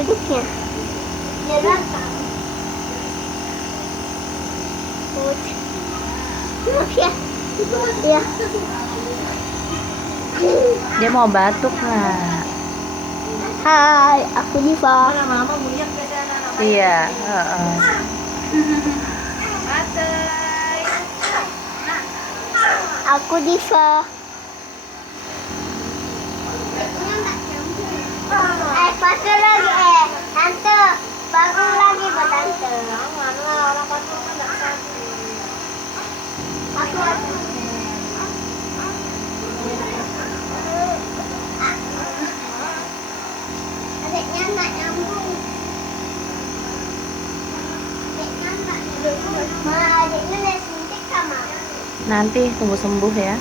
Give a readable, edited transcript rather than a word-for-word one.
duduknya. Di belakang. Maaf ya. Ya. Dia mau batuk lah. Hai, aku Diva. Lama-lama buyar biasa anak-anak. Iya, heeh. Batai. Aku Diva. Pasal lagi tante, bangun lagi buat tante. Jangan lah, orang batuk kan nggak sakit. Aku adiknya nggak nyambung. Adiknya nggak nyambung. Ma, adiknya udah suntik sama. Nanti tunggu sembuh ya.